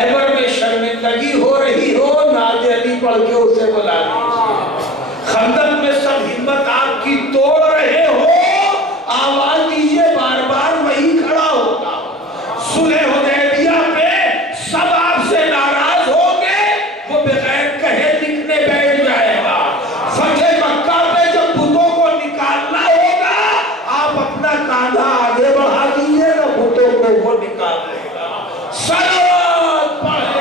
خیبر میں شرمندگی ہو رہی ہو، نعت علی پڑھ کے اسے بلا دیجیے۔ خندق میں سب ہمت آپ کی توڑ رہے ہو، آواز دیجیے، بار بار وہی کھڑا ہوگا۔ صلح حدیبیہ پہ سب آپ سے ناراض ہوں گے، وہ بغیر کہے لکھنے بیٹھ جائے گا۔ فتح مکہ پہ جب بتوں کو نکالنا ہوگا، آپ اپنا کاندھا آگے بڑھا دیجیے گا، بتوں کو وہ نکال لے گا۔ صلوات پڑھے۔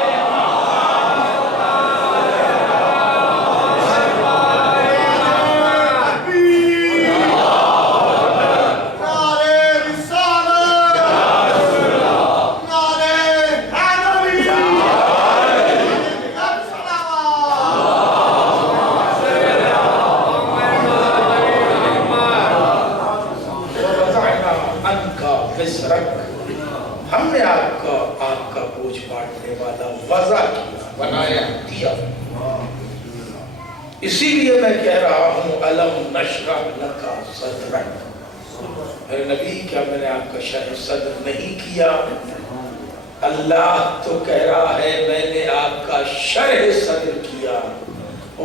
ہم نے آپ کا بوجھ بانٹنے والا وضع کیا، بنایا، دیا۔ اسی لیے میں کہہ رہا ہوں الم نشرح لک صدرک۔ میرے نبی، کیا میں نے آپ کا شرح صدر نہیں کیا؟ اللہ تو کہہ رہا ہے میں نے آپ کا شرح صدر کیا۔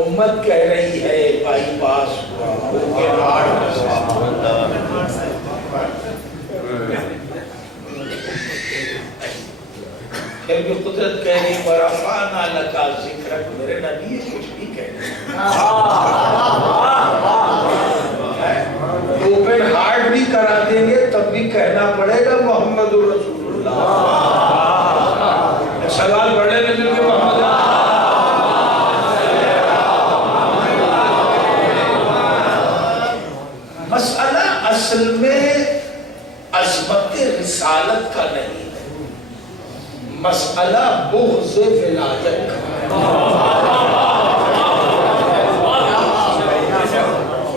امت کہہ رہی ہے بائی پاس ہوا، پھر بھی قدرت کہہ رہی ورفعنا لک ذکرک۔ میرے نبی کچھ بھی کہہ رہے اوپن ہارٹ بھی کرا دیں گے تب بھی کہنا پڑے گا محمد رسول اللہ۔ سوال پڑھ لیں مل کے محمد مسئلہ اصل میں عظمت رسالت کا نہیں ہے، مسئلہ بغض ولایت کا۔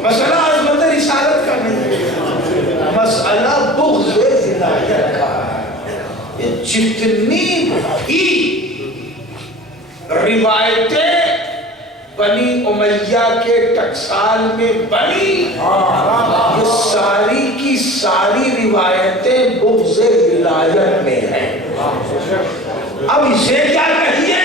مسئلہ عظمت رسالت کا نہیں ہے، مسئلہ بغض ولایت کا ہے۔ یہ جتنی بھی روایتیں بنی امیہ کے ٹکسال میں بنی، یہ ساری کی ساری روایتیں بغض ولایت میں ہیں۔ اب اسے کیا کہیے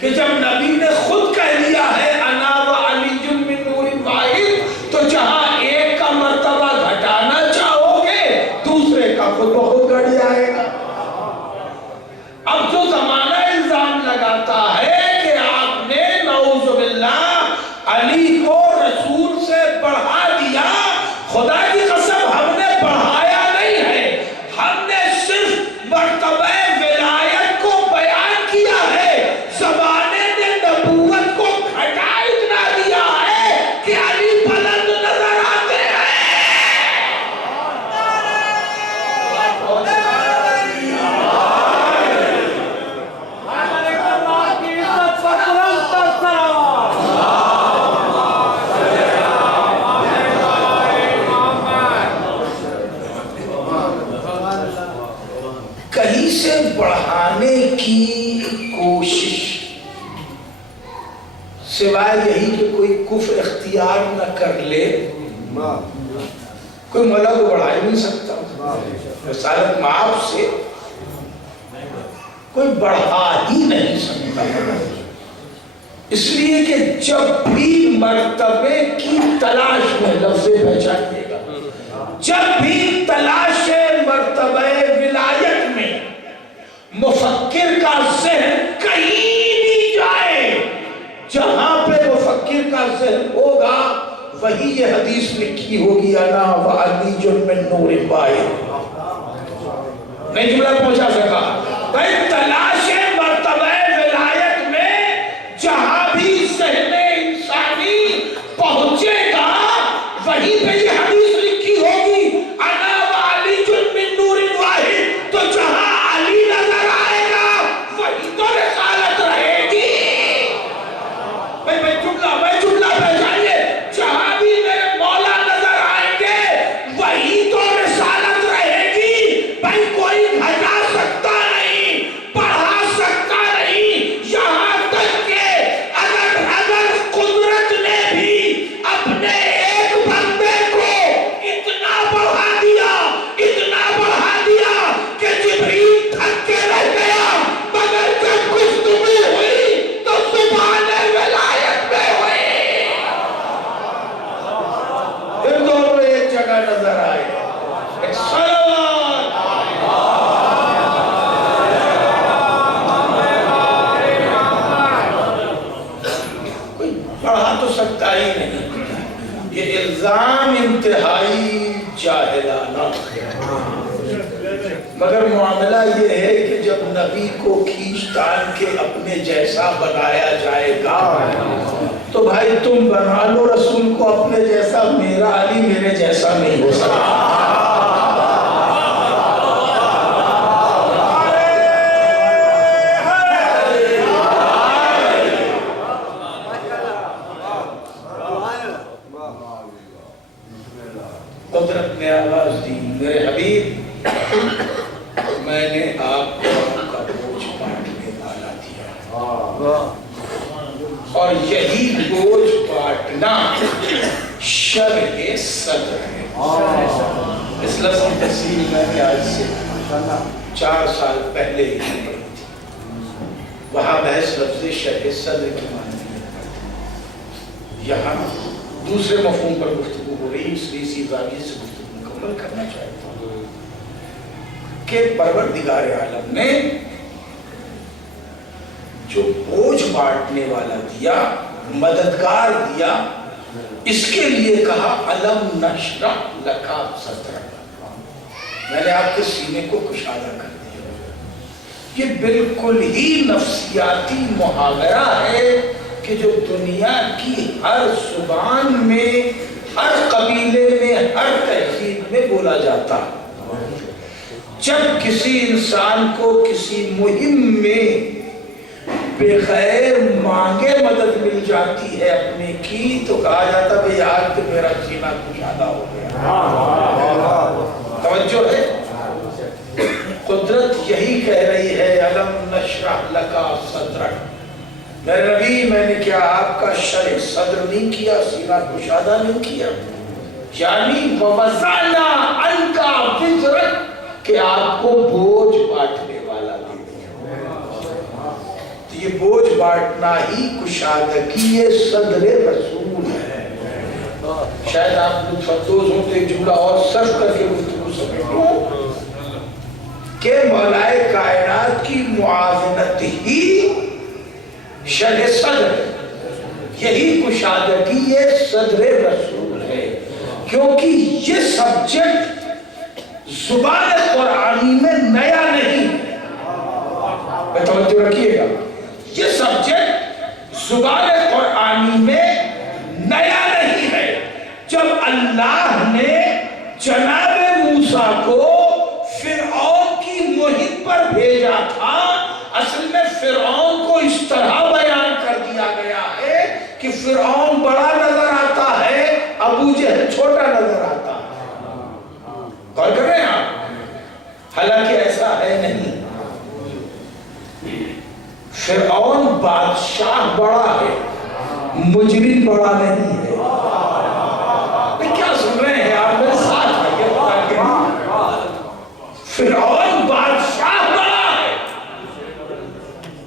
کہ جب نبی نے خود کہہ دیا ہے انا و علی من نور واحد، تو جہاں ایک کا مرتبہ گھٹانا چاہو گے دوسرے کا خود بخود گھٹ جائے گا۔ اب جو زمانہ الزام لگاتا ہے کہ آپ نے نعوذ باللہ علی کو رسول سے بڑھا دیا، خدا کی قسم ہم نے بڑھایا نہیں ہے، ہم نے صرف مرتبہ ولایت کو بیان کیا ہے، زمانے نے نبوت کو گھٹا اتنا دیا ہے کہ علی بلند نظر آتے ہیں۔ کہیں سے بڑھانے کی کوشش سوائے یہی کہ کوئی کفر اختیار نہ کر لے، کوئی مولا کو بڑھا ہی نہیں سکتا۔ رسالت معاف سے کوئی بڑھا ہی نہیں سکتا، اس لیے کہ جب بھی مرتبے کی تلاش میں، لفظ پہچانیے گا، جب بھی تلاش مرتبہ ولایت میں مفکر کا ذہن کہیں بھی جائے، جہاں پہ مفکر کا ذہن ہوگا وہی یہ حدیث لکھی ہوگی انا و علی من نور واحد۔ نہیں جملہ پہنچا سکا بھائی، تلاش مرتبہ ولایت میں جہاں بھی ذہن انسانی پہنچے گا وہیں پہ یہ حدیث لکھی ہوگی انا و علی من نور واحد، تو جہاں علی نظر آئے گا وہی تو رسالت رہے گی۔ میں جملہ پہچانیے، جہاں بھی میرے مولا نظر آئیں گے وہی تو رسالت رہے گی۔ بھائی کوئی گھٹا سکتا نہیں، بڑھا الزام انتہائی جاہلانہ، مگر معاملہ یہ ہے کہ جب نبی کو کھینچ تان کے اپنے جیسا بنایا جائے گا تو بھائی تم بنا لو رسول کو اپنے جیسا، میرا علی میرے جیسا نہیں ہو سکتا۔ قدرت نے آواز دی، میرے حبیب میں نے آپ کو آپ کا بوجھ بانٹنے والا دیا، اور یہی بوجھ بانٹنا شرح صدر ہے۔ اس لفظ کی تفسیر میں نے آج سے 4 سال پہلے ہی پڑھی تھی، وہاں بحث لفظ شرح صدر کی معنی ہے، یہاں دوسرے مفہوم پر گفتگو ہو رہی، اس لیے اسی زاویے سے گفتگو مکمل کرنا چاہتا ہوں کہ پروردگار عالم نے جو بوجھ بانٹنے والا دیا، مددگار دیا، اس کے لیے کہا الم نشرح لک صدرک، میں نے آپ کے سینے کو کشادہ کر دیا۔ یہ بالکل ہی نفسیاتی محاورہ ہے کہ جو دنیا کی ہر زبان میں، ہر قبیلے میں، ہر تہذیب میں بولا جاتا۔ جب کسی انسان کو کسی مہم میں بغیر مانگے مدد مل جاتی ہے اپنے کی، تو کہا جاتا بھئی آج تو میرا سینہ کشادہ ہو گیا۔ توجہ ہے؟ قدرت یہی کہہ رہی ہے الم نشرح لک صدرک، میرے نبی میں نے کیا آپ کا شرح صدر نہیں کیا، سینہ کشادہ نہیں کیا، یعنی ووضعنا عنک وزرک، کہ آپ کو بوجھ بانٹنے والا دے دیا۔ تو یہ بوجھ بانٹنا ہی کشادگی صدر رسول ہے۔ شاید آپ لطف اندوز ہوں تو ایک جملہ اور صرف کر کے گفتگو سمجھو کہ مولائے کائنات کی معاونت ہی شرح صدر، یہی کشادگی صدر رسول ہے، کیونکہ یہ سبجیکٹ زبان قرآنی میں نیا نہیں، توجہ رکھیے گا، یہ سبجیکٹ زبان قرآنی میں نیا نہیں ہے۔ جب اللہ نے جناب موسیٰ کو فرعون کی مہم پر بھیجا تھا، اصل میں فرعون کو اس طرح بیان کر دیا گیا ہے کہ فرعون بڑا نظر آتا ہے، ابو جہل چھوٹا نظر آتا ہے۔ غور کر رہے ہیں آپ؟ حالانکہ ایسا ہے نہیں، فرعون بادشاہ بڑا ہے، مجرم بڑا نہیں ہے۔ کیا سن رہے ہیں آپ؟ میرے ساتھ فرعون بادشاہ بڑا ہے،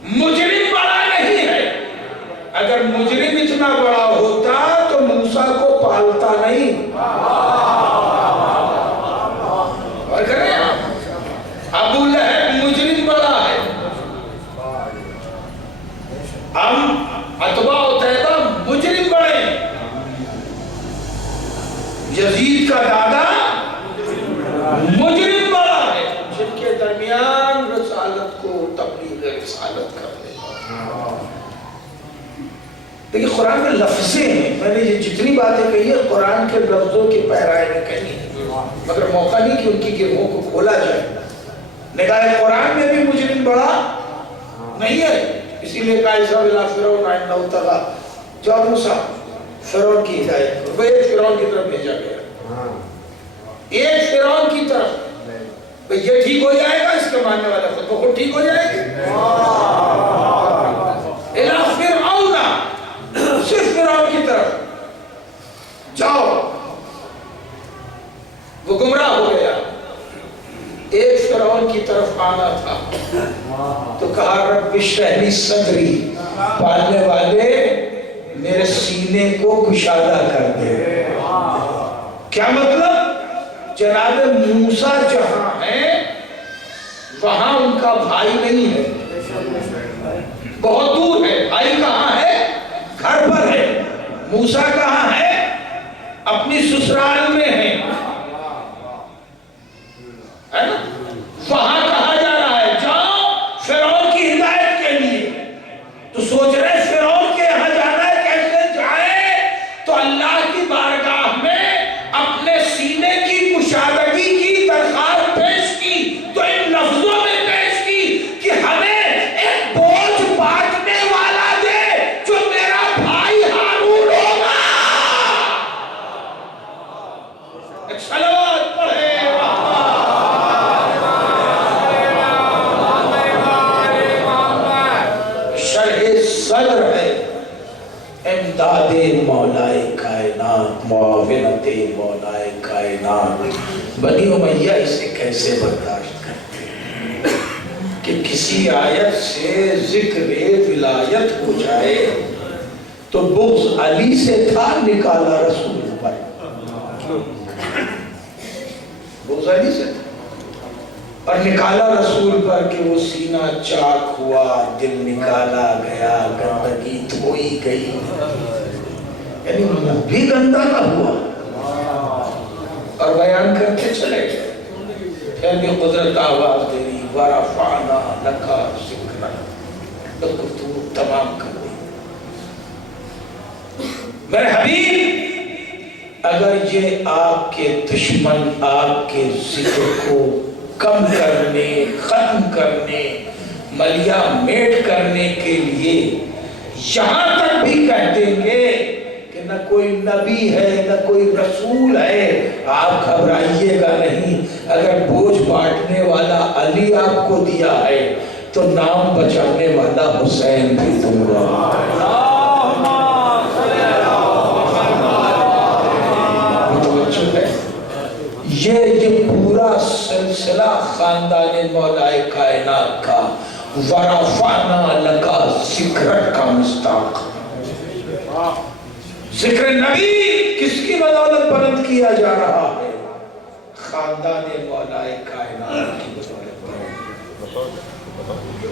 مجرم بڑا نہیں ہے۔ اگر مجرم اتنا بڑا ہوتا تو موسیٰ کو پالتا نہیں۔ ابو لہب مجرم بڑا ہے، ہم عتبہ عتیبہ مجرم بڑے، یزید کا دادا مجرم بڑا ہے، جن کے درمیان رسالت کو تبلیغ رسالت کر دے۔ دیکھیں قرآن میں لفظیں ہیں، میں نے یہ جتنی باتیں کہی ہے قرآن کے لفظوں کی پیرائے میں کہی ہے، مگر موقع نہیں کہ ان کی گروہوں کو کھولا جائے۔ نگاہ قرآن میں بھی مجرم بڑا نہیں ہے، اسی لیے کہا اذهب الى فرعون انه طغى، جاؤ موسیٰ فرعون کی ہدایت کرو۔ وہ ایک فرعون کی طرف بھیجا گیا، ایک فرعون کی طرف، یہ ٹھیک ہو جائے گا، اس کے ماننے والا خود بخود ٹھیک ہو جائے گی۔ الى فرعون، صرف فرعون کی طرف جاؤ، وہ گمراہ ہو گیا۔ ایک فرعون کی طرف آنا تھا تو کہا رب اشرح لی صدری، پالنے والے میرے سینے کو کشادہ کر دے۔ کیا مطلب؟ جناب موسیٰ جہاں ہیں وہاں ان کا بھائی نہیں ہے، بہت دور ہے۔ بھائی کہاں ہے؟ گھر پر ہے۔ موسیٰ کہاں ہے؟ اپنی ٹکسال میں ہے نا؟ وہاں کہا جا رہا ہے جاؤ فرعون کی ہدایت کے لیے. تو سوچ رہے فرعون کے یہاں جانا ہے، کیسے جائے؟ تو اللہ کی بارگاہ میں اپنے سینے کی کشادگی کی درخواست پیش کی. تو ان لفظوں میں پیش کی کہ ہمیں ایک بوجھ بانٹنے والا دے جو میرا بھائی ہارون ہوگا. ایک صلوات پڑھے. شرح صدر ہے امداد مولائے کائنات، معاونت مولائے کائنات. بنی امیہ اسے کیسے برداشت کرتے ہیں کہ کسی آیت سے ذکر ولایت ہو جائے تو بغض علی سے تھا، نکالا رسول پر. بغض علی سے تھا اور نکالا رسول پر کہ وہ سینہ چاک ہوا، دل نکالا گیا، گندگی دھوئی گئی، یعنی وہ بھی گندہ نہ ہوا. اور بیان کرتے چلے گئے. پھر بھی قدرت آواز دے رہی ورفعنا لک ذکرک، تو تمام کر دی. میرے حبیب، اگر یہ آپ کے دشمن آپ کے ذکر کو کم کرنے، ختم کرنے، ملیا میٹ کرنے کے لیے یہاں تک بھی کہہ دیں گے کہ نہ کوئی نبی ہے نہ کوئی رسول ہے، آپ گھبرائیے گا نہیں. اگر بوجھ بانٹنے والا علی آپ کو دیا ہے تو نام بچانے والا حسین بھی دوں گا. یہ پورا سلسلہ خاندان مولائے کائنات کا ورفعنا لک ذکرک کا مصداق. ذکر نبی کس کی بدولت بلند کیا جا رہا ہے؟ خاندان مولائے کائنات کی بدولت.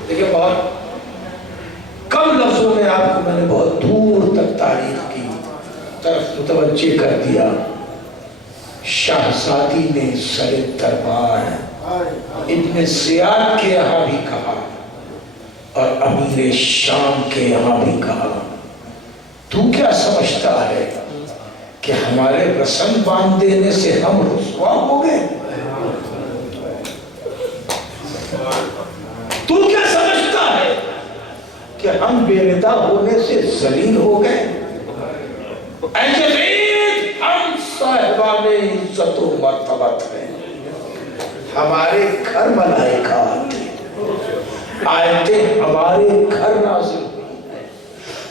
دیکھیں بہت کم لفظوں میں آپ کو میں نے بہت دور تک تاریخ کی طرف متوجہ کر دیا. شاہزادی نے سر دربار ابن زیاد کے یہاں بھی کہا اور امیر شام کے یہاں بھی کہا، تو کیا سمجھتا ہے کہ ہمارے رسم باندھ دینے سے ہم رسوا ہو گئے؟ تو کیا سمجھتا ہے کہ ہم بے ردا ہونے سے ذلیل ہو گئے؟ اے یزید، ہم صاحبان عزت و مرتبت ہیں. ہمارے گھر ملائکہ آتے، آیتیں ہمارے گھر نازل ہوئی،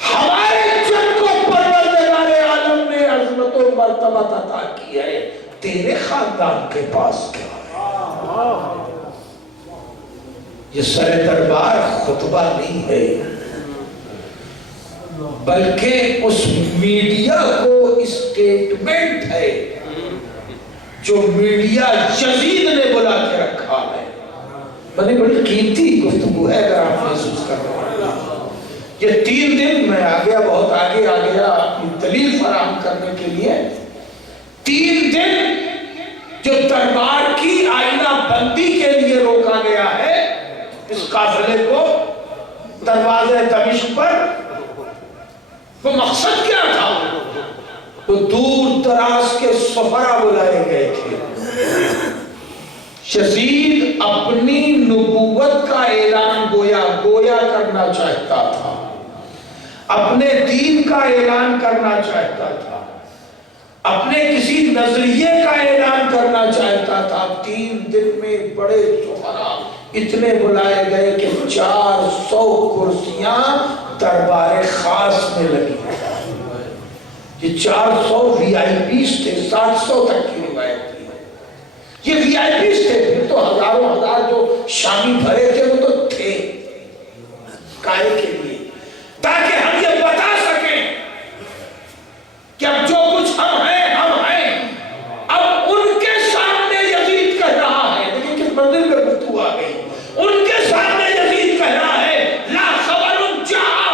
ہمارے جن کو پروردگار عالم نے عظمت و مرتبت عطا کی ہے. تیرے خاندان کے پاس کیا ہے؟ یہ سر دربار خطبہ نہیں ہے، بلکہ اس میڈیا کو اسٹیٹمنٹ ہے جو میڈیا یزید نے بلا کے رکھا ہے. بڑی قیمتی گفتگو ہے اگر آپ محسوس کر رہے ہیں. یہ 3 دن میں آ گیا، بہت آگے آ گیا اپنی دلیل فراہم کرنے کے لیے. 3 دن جو دربار کی آئینہ بندی کے لیے روکا گیا ہے اس قافلے کو دروازے دمشق پر، وہ مقصد کیا تھا؟ وہ دور دراز کے سفرا بلائے گئے تھے. یزید اپنی نبوت کا اعلان گویا کرنا چاہتا تھا، اپنے دین کا اعلان کرنا چاہتا تھا، اپنے کسی نظریے کا اعلان کرنا چاہتا تھا. 3 دن میں بڑے سفرا اتنے بلائے گئے کہ 400 کرسیاں دربار خاص میں لگی. یہ 400 وی آئی پیز تھے، 700 تک کی روایت تھی. یہ وی آئی پیز تھے، پھر تو ہزاروں ہزار جو شامی بھرے تھے وہ تو تھے کائے کے لیے، تاکہ ہم یہ بتا سکیں کہ اب جو کچھ ہم ہیں ہم ہیں. اب ان کے سامنے یزید کہہ رہا ہے، لیکن کس منزل میں گفتگو آ گئی، ان کے سامنے یزید کہہ رہا ہے لا خبر جاء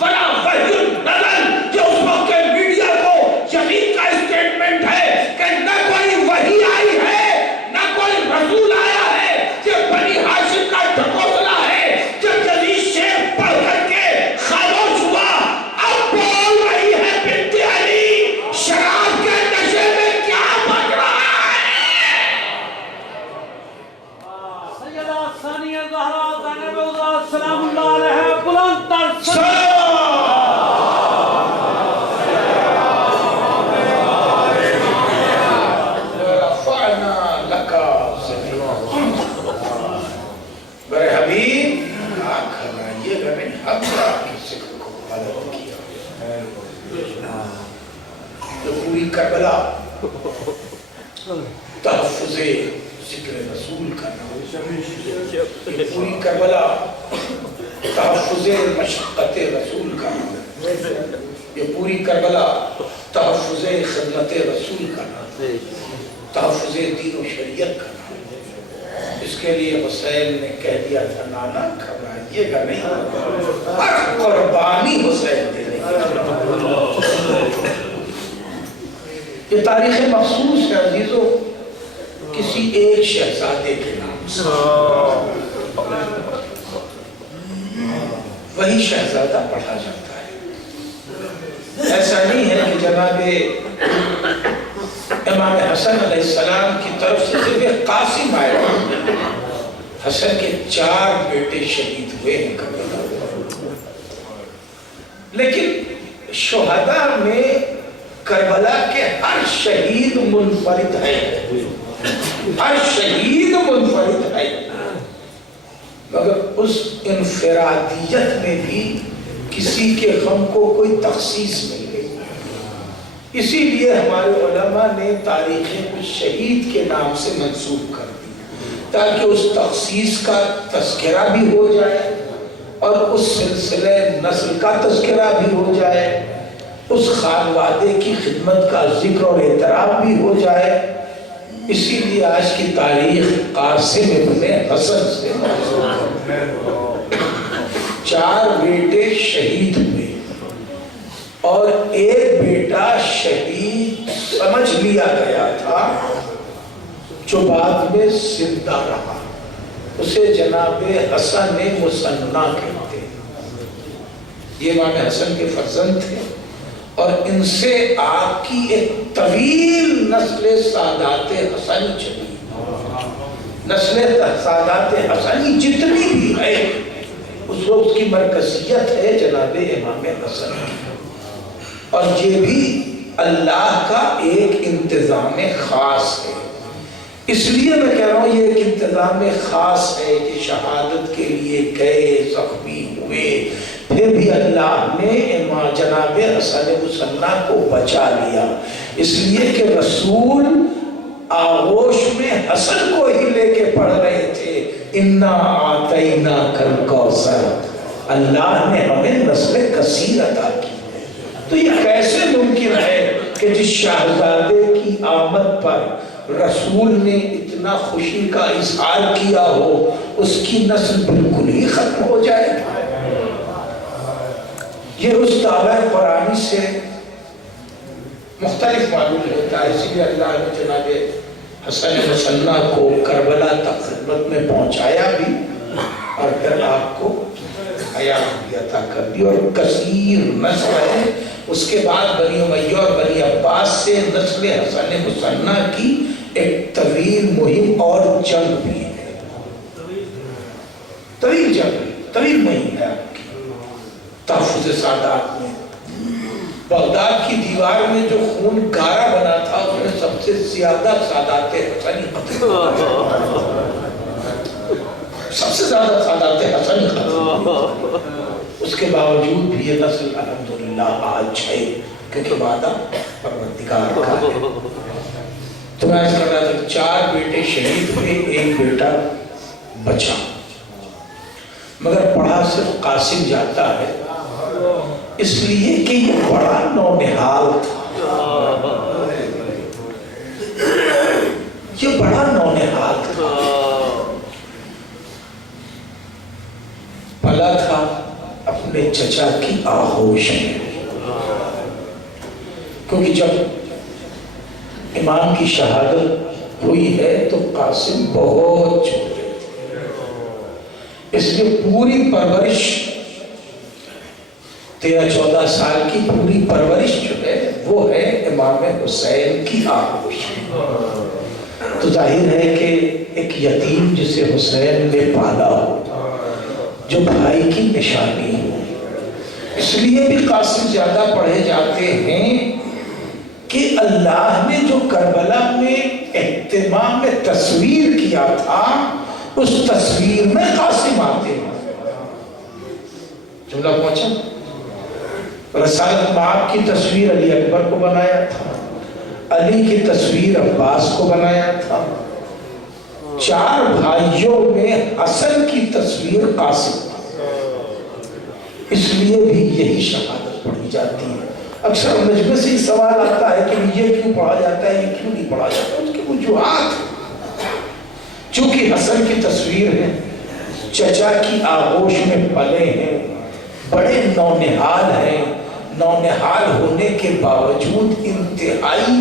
ولا وحی نزل. یہ اس وقت کے میڈیا کو یزید کا اسٹیٹمنٹ ہے کہ اب کے ذکر کو غلط کیا تو پوری کربلا تحفظ ذکر رسول کا نام، یہ پوری کربلا تحفظ مشقت رسول کا نام، یہ پوری کربلا تحفظ خدمت رسول کا نام، تحفظ دین و شریعت کا نام۔ اس کے لیے حسین نے کہہ دیا تھا نانا گھبرائیے گا نہیں، ہر قربانی حسین دینے کی۔ یہ تاریخ مخصوص ہے عزیزو کسی ایک شہزادے کے نام سے، وہی شہزادہ پڑھا جاتا ہے۔ ایسا نہیں ہے کہ جناب امام حسن علیہ السلام کی طرف سے صرف ایک قاسم آئے، حسن کے 4 بیٹے شہید ہوئے ہیں کربلا، لیکن شہداء میں کربلا کے ہر شہید منفرد ہے، ہر شہید منفرد ہے، مگر اس انفرادیت میں بھی کسی کے غم کو کوئی تخصیص مل گئی۔ اسی لیے ہمارے علماء نے تاریخیں کچھ شہید کے نام سے منسوب کر دی تاکہ اس تخصیص کا تذکرہ بھی ہو جائے اور اس سلسلے نسل کا تذکرہ بھی ہو جائے، اس خانوادے کی خدمت کا ذکر اور اعتراف بھی ہو جائے۔ اسی لیے آج کی تاریخ قاسم ابن حسن سے منسوب ہے۔ 4 بیٹے شہید ہوئے اور ایک بیٹا شہید سمجھ لیا گیا تھا جو بعد میں زندہ رہا، اسے جناب حسن مثنیٰ کہتے ہیں۔ یہ امام حسن کے فرزند تھے اور ان سے آپ کی ایک طویل نسل سادات حسنی چلی۔ نسل سادات حسنی جتنی بھی ہے اس وقت کی مرکزیت ہے جناب امام حسن کی، اور یہ بھی اللہ کا ایک انتظام خاص ہے۔ اس لیے میں کہہ رہا ہوں یہ ایک انتظام خاص ہے کہ شہادت کے لیے گئے، زخمی ہوئے، پھر بھی اللہ نے جناب حسن مثنیٰ کو بچا لیا، اس لیے کہ رسول آغوش میں حسن کو ہی لے کے پڑھ رہے تھے، اِنَّا أَعْطَيْنَاكَ الْكَوْثَرَ، اللہ نے ہمیں نسل کثیر عطا کی۔ تو یہ کیسے ممکن ہے کہ جس شہزادے کی آمد پر رسول نے اتنا خوشی کا اظہار کیا ہو اس کی نسل بالکل ہی ختم ہو جائے؟ یہ اس دعویٰ قرآنی سے مختلف معلوم ہوتا ہے۔ اسی لیے اللہ نے جناب حسن مثنیٰ کو کربلا تک خدمت میں پہنچایا بھی اور پھر آپ کو حیات بھی عطا کر دی، اور کثیر نسل ہے۔ اس کے بعد بنی امیہ اور بنی عباس سے نسل حسن مثنیٰ کی ایک طویل مہم اور جنگ بھی ہے، طویل جنگ، طویل مہم ہے آپ کی تحفظ سادات میں۔ بغداد کی دیوار میں جو خون گارا بنا تھا اس میں سب سے زیادہ سادات حسنی قتل، سب سے زیادہ سادات حسنی قتل۔ اس کے باوجود بھی یہ نسل الحمدللہ آج ہے کیونکہ وعدہ پروردگار کا ہے۔ تو میں اس کر رہا تھا 4 بیٹے شہید ہوئے، ایک بیٹا بچا، مگر پڑھا صرف قاسم جاتا ہے اس لیے کہ یہ بڑا نونہال تھا، یہ بڑا نونہال تھا، پلا تھا اپنے چچا کی آغوش میں، کیونکہ جب امام کی شہادت ہوئی ہے تو قاسم بہت چھوٹے تھے، اس لیے پوری پرورش 13-14 سال کی پوری پرورش جو ہے وہ ہے امام حسین کی آغوش میں۔ تو ظاہر ہے کہ ایک یتیم جسے حسین نے پالا ہو، جو بھائی کی نشانی ہو، اس لیے بھی قاسم زیادہ پڑھے جاتے ہیں کہ اللہ نے جو کربلا میں اہتمام میں تصویر کیا تھا اس تصویر میں قاسم آتے ہیں۔ جملہ پہنچا؟ رسالت مآب کی تصویر علی اکبر کو بنایا تھا، علی کی تصویر عباس کو بنایا تھا، 4 بھائیوں میں حسن کی تصویر قاسم تھا، اس لیے بھی یہی شہادت پڑھی جاتی ہے۔ اکثر مجمع سے ہی سوال آتا ہے کہ یہ کیوں پڑھا جاتا ہے، یہ کیوں نہیں پڑھا جاتا، اس کی وجوہات، چونکہ حسن کی تصویر ہے، چچا کی آغوش میں پلے ہیں، بڑے نونہال ہیں، نونہال ہونے کے باوجود انتہائی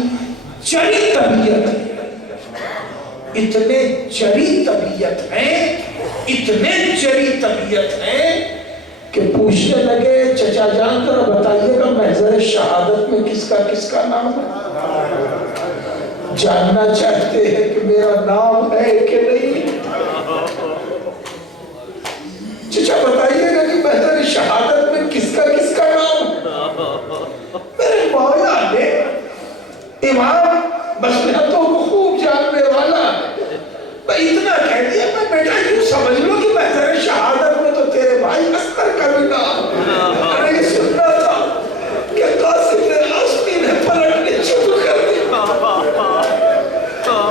چری طبیعت ہے، اتنے چری طبیعت ہیں، اتنے چری طبیعت ہیں کہ پوچھنے لگے چچا جان ذرا بتائیے گا محضر شہادت میں کس کا نام ہے؟ جاننا چاہتے ہیں کہ میرا نام ہے کہ نہیں؟ چچا بتائیے گا کہ محضر شہادت میں کس کا نام ہے؟ میرے مولا نے امام مصلحتوں کو خوب جاننے والا میں اتنا کہہ دیا، میں بیٹا یوں سمجھ لو کہ محضر شہادت میں تو تیرے بھائی اختر کا بھی نام ہے۔ میں نے سننا تھا کہ قاسم نے آستین پلٹنے شروع کر دی،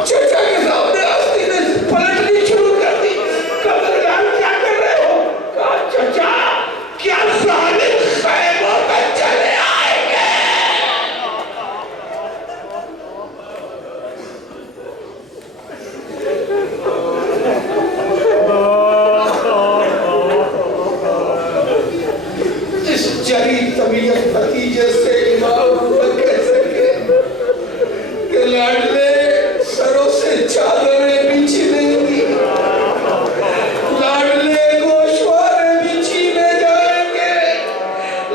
چچا کے سامنے آستین پلٹنی شروع کر دی۔ خبردار کیا کر رہے ہو؟ کہا چچا کیا ظالم خیموں میں چلے آئیں گے؟ جری طبیعت نتیجے سے امام نہ کہہ سکے کہ لاڈلے سروں سے چادریں بچھی نہیں دی، لاڈلے گوشوارے بچھینے جائیں گے،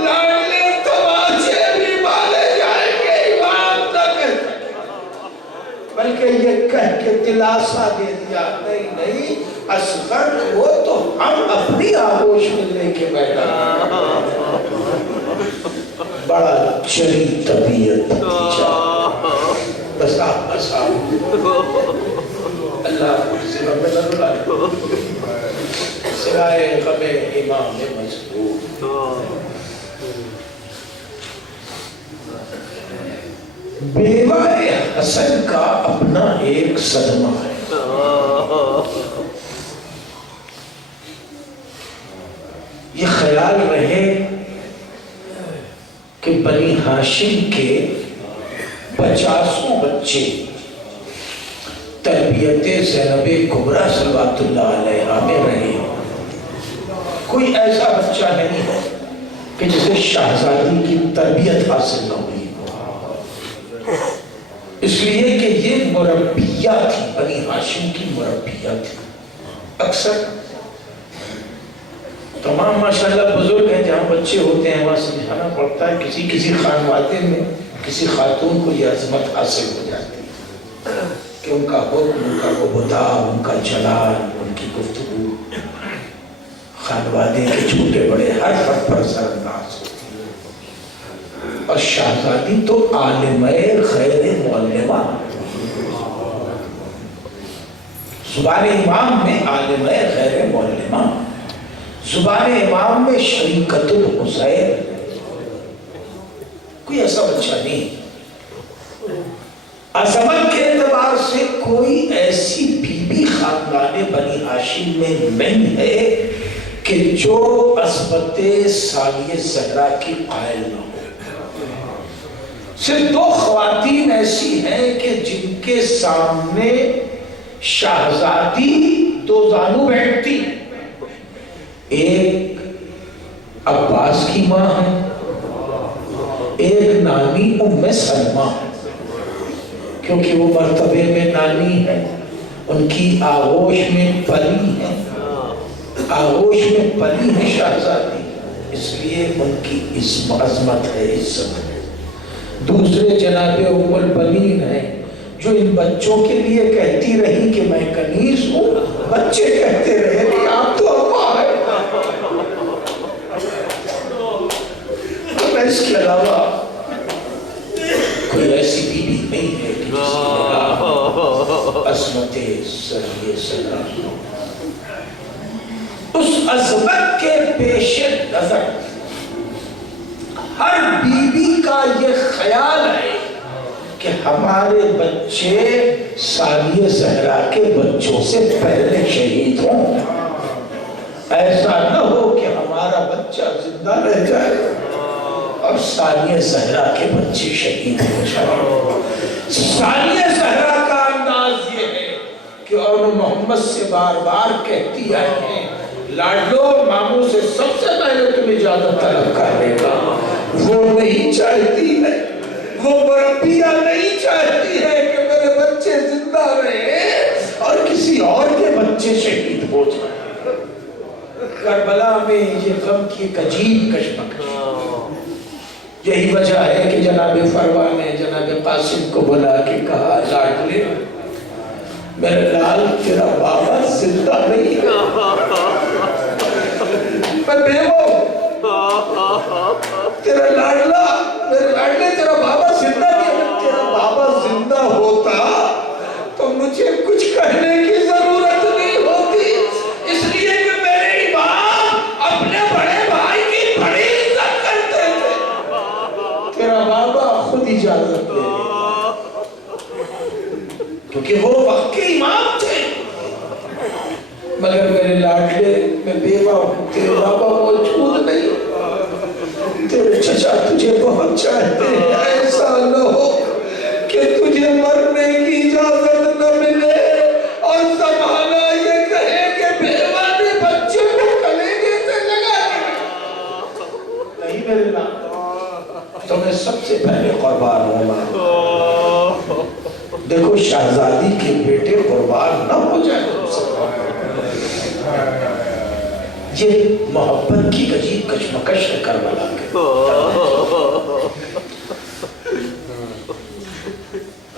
لاڈلے تماچے بھی مالے جائیں گے، امام نہ کہہ سکے، بلکہ یہ کہہ کے دلاسا دے دیا نہیں اصغر وہ تو ہم اپنی آغوش میں لے کے بیٹھا، بڑا چری طبیعت بس آپ اللہ سوائے غم امام مظلوم۔ بیوہ حسن کا اپنا ایک صدمہ ہے، یہ خیال رہے کہ بنی ہاشم کے 50 بچے تربیت زینب کبریٰ صلوات اللہ علیہا میں رہے، کوئی ایسا بچہ نہیں ہے کہ جسے شہزادی کی تربیت حاصل نہ ہوئی، اس لیے کہ یہ مربیہ تھی، بنی ہاشم کی مربیہ تھی۔ اکثر تمام ماشاءاللہ بزرگ ہیں، جہاں بچے ہوتے ہیں وہاں سمجھانا پڑتا ہے، کسی خانوادے میں کسی خاتون کو یہ عظمت حاصل ہو جاتی ہے کہ ان کا حکم، ان کا عبودہ، ان کا جلال، ان کی گفتگو خانوادے کے چھوٹے بڑے ہر فرد پر اثر انداز ہوتی ہے، اور شہزادی تو عالمہ خیر معلمہ، زبان امام میں عالمہ خیر معلمہ، زبان امام میں شریکت الحسین، کوئی ایسا بچہ نہیں۔ عظمت کے اعتبار سے کوئی ایسی بی بی خاندان بنی ہاشم میں نہیں ہے کہ جو عظمت ثانیہ زہرا کی قائل نہ ہو۔ صرف 2 خواتین ایسی ہیں کہ جن کے سامنے شہزادی 2 زانو بیٹھتی ہیں، ایک عباس کی ماں ہے، ایک نانی ام سلمہ ہے، کیونکہ وہ مرتبے میں نانی ہے، ان کی آغوش میں پلی ہے، آغوش میں پلی ہے شہزادی، اس لیے ان کی عظمت ہے، عزت ہے۔ دوسرے جناب ام البنین ہیں جو ان بچوں کے لیے کہتی رہی کہ میں کنیز ہوں، بچے کہتے رہے کہ آپ تو ابا ہے۔ اس کے علاوہ کوئی ایسی بی بی نہیں ہے کہ جس کی عظمت ثانیہ زہرا، اس عظمت کے پیش نظر ہر بیوی کا یہ خیال ہے کہ ہمارے بچے ثانیہ زہرا کے بچوں سے پہلے شہید ہوں، ایسا نہ ہو کہ ہمارا بچہ زندہ رہ جائے اور ثانیہ زہرا کے بچے شہید ہو جائے۔ ثانیہ زہرا کا انداز یہ ہے کہ اور محمد سے بار بار کہتی آئی ہیں، لاڈلو ماموں سے سب سے پہلے تم اجازت طلب کرنے کا۔ وہ نہیں چاہتی ہے، وہ مربیہ نہیں چاہتی ہے کہ میرے بچے زندہ رہیں اور کسی اور کے بچے شہید ہو جائیں۔ کربلا میں یہ غم کی ایک عجیب کشمکش، یہی وجہ ہے کہ جناب فروا نے جناب قاسم کو بلا کے کہا، لاڈلے میرے لال تیرا بابا زندہ نہیں ہے، میں بیوہ تیرا لاڈلا، میرے لاڈلے تیرا بابا زندہ نہیں ہے۔ تیرا بابا زندہ ہوتا تو مجھے کچھ کہنے کی ضرورت نہیں ہوتی، اس لیے کہ میرے امام اپنے بڑے بھائی کی بڑی عزت کرتے تھے۔ تیرا بابا خود اجازت دے کیونکہ وہ وقت کے امام تھے، مگر میرے لاڈلے میں بیوہ ہوں، تیرے بابا موجود نہیں، تیرے چچا تجھے بہت چاہتے ہیں، ایسا نہ ہو کہ تجھے مرنے کی اجازت نہ ملے اور زمانہ یہ کہے کہ بیوہ نے بچے کو کلیجے سے لگا دیا۔ نہیں میرے لاڈلے، تمہیں سب سے پہلے قربان ہونا۔ دیکھو شہزادی کے بیٹے قربان نہ ہو جائے، یہ محبت کی عجیب کشمکش ہے کربلا کے۔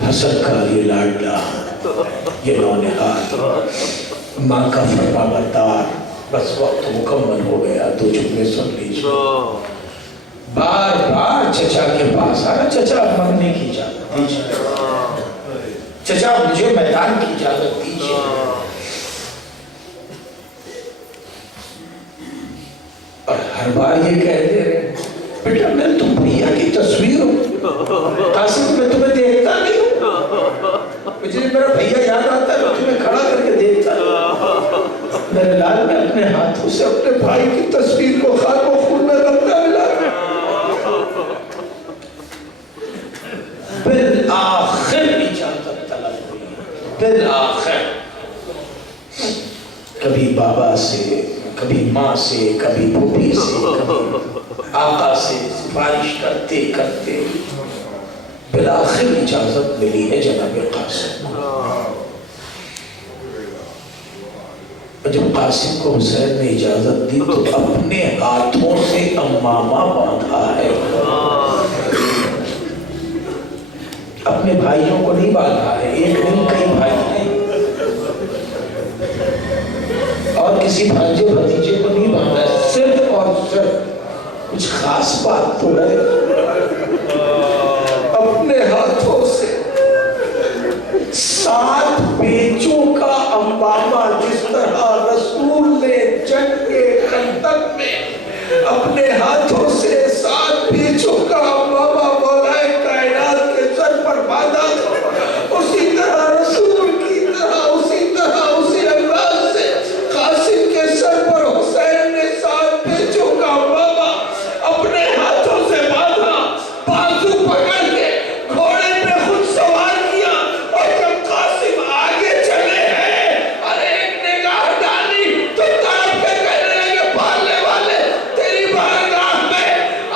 حسن کا یہ لاڈلا، یہ نونہال، ماں کا فرما بردار، بس وقت مکمل ہو گیا، دو جملے سن لیجیے۔ بار بار چچا کے پاس آنا، چچا مرنے کی اجازت دیجیے، چچا مجھے میدان کی اجازت دیجیے۔ اور ہر بار یہ کہہ دے رہے، بیٹا میں تم بھیا کی تصویر ہوں، قاسم میں تمہیں دیکھتا نہیں ہوں، مجھے میرا بھیا یاد آتا ہے، میں تمہیں کھڑا کر کے دیکھتا ہوں۔ میرے لال میں اپنے ہاتھوں سے اپنے بھائی کی تصویر کو خاک و خون میں رکھتا ملا۔ بالآخر اجازت طلب ہوئی، بالآخر کبھی بابا سے، کبھی ماں سے، کبھی پھوپھی سے، کبھی آقا سے سفارش کرتے کرتے بالآخر اجازت ملی ہے جناب قاسم کو۔ جب قاسم کو حسین نے اجازت دی تو اپنے ہاتھوں سے امامہ باندھا ہے، اپنے بھائیوں کو نہیں باندھا ہے، ایک نہیں کئی بھائی ہیں، اور کسی بھانجے بھتیجے کو نہیں باندھا ہے، صرف اور صرف کچھ خاص بات تو ہے، اپنے ہاتھوں سے 7 پیچوں کا امامہ، جس طرح رسول نے جنگ کے خندق میں اپنے ہاتھوں سے 7 پیچوں کا امامہ مولا کائنات کے سر پر باندھا تھا، اسی طرح رسول کی طرح، اسی طرح اسی انداز سے قاسم کے سر پر حسین نے 7 پیچوں کا امامہ اپنے ہاتھوں سے باندھا، بازو پکڑ کے گھوڑے پہ خود سوار کیا، اور جب قاسم آگے چلے ہیں اور ایک نگاہ ڈالی تو تڑپ کے کہنے لگے، پالنے والے تیری بارگاہ میں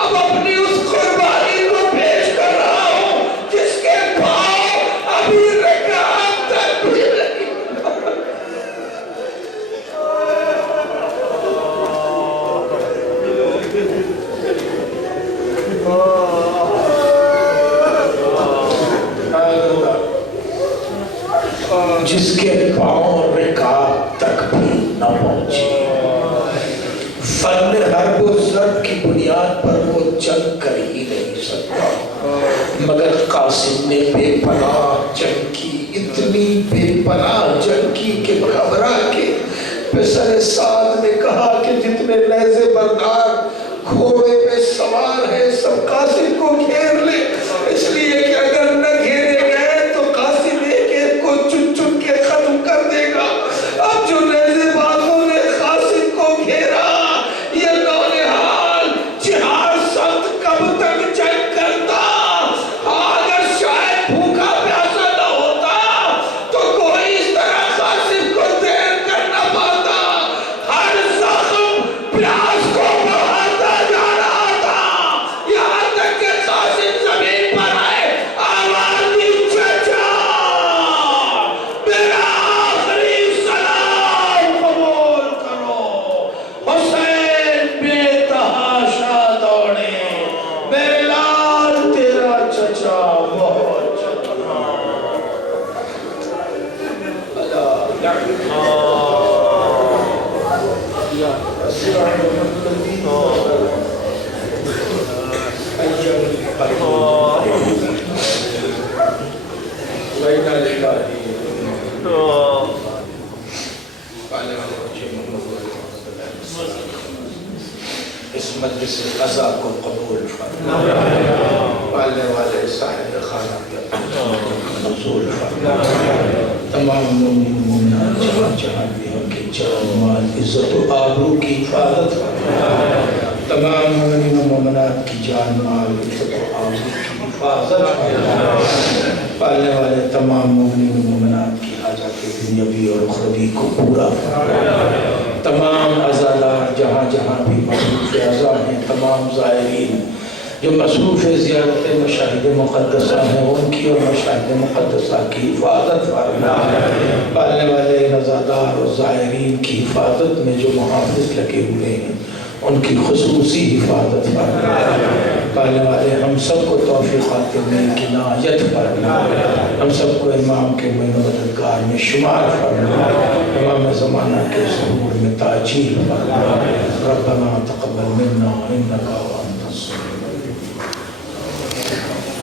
اب اپنی اس قربانی کو پیش کر رہا ہوں جس کے پاؤں ابھی رکعت تک بھی نہیں۔ جس کے پاؤں رکعت تک بھی نہ پہنچے، فن حرب و ضرب کی بنیاد پر وہ جنگ کر ہی نہیں سکتا، مگر قاسم نے بے پناہ جنگ کی، اتنی بے پناہ جنگ کی کہ گھبرا کے پسر سعد نے کہا کہ جتنے نیزے بردار گھوڑے پہ سوار ہیں سب قاسم کو گھیر لے، اس لیے کہ اگر نہ گھیرے گئے تو قاسم ایک ایک کو چن چن کے ختم کر دے گا۔ اب جو نیزے بازوں نے قاسم کو گھیرا، یہ نونہال جہاد سخت کب تک جنگ کرتا، اگر شاید بھوکا پیاسا نہ ہوتا تو کوئی اس طرح قاسم کو دیر کر نہ پاتا۔ ہر زخم پیاس کو بڑھاتا جا رہا تھا، یہاں تک کہ قاسم زمین پر آئے، آواز دی چچا میرا آخری سلام قبول کرو۔ حسین بے تحاشا دوڑے، میرے لال تیرا چچا بہت چچا۔ اس مجلس عزا کو قبول فرما، پالنے والے صاحب خانہ قبول فرما، تمام مومن مومنات جہاں جہاں بھی ان کی جان مال عزت و آبرو کی حفاظت فرما، تمام مومن مومنات کی جان مال عزت و آبرو کی حفاظت فرما، پالنے والے تمام مومن مومنات کی حاجات دنیاوی اور اخروی کو پورا فرما، تمام عزادار جہاں جہاں بھی مصروف عزا ہیں، تمام زائرین جو مصروف زیارت مشاہد مقدسہ ہیں ان کی اور مشاہد مقدسہ کی حفاظت فرما، پالنے والے عزادار اور زائرین کی حفاظت میں جو محافظ لگے ہوئے ہیں ان کی خصوصی حفاظت فرما، پالنے والے ہم سب کو توفیقات میں عنایت فرما، ہم سب کو امام کے معین و مددگار میں شمار فرما، امام زمانہ کے ظہور میں تاجیل فرما، ربنا تقبل منا انکا وانت السمیع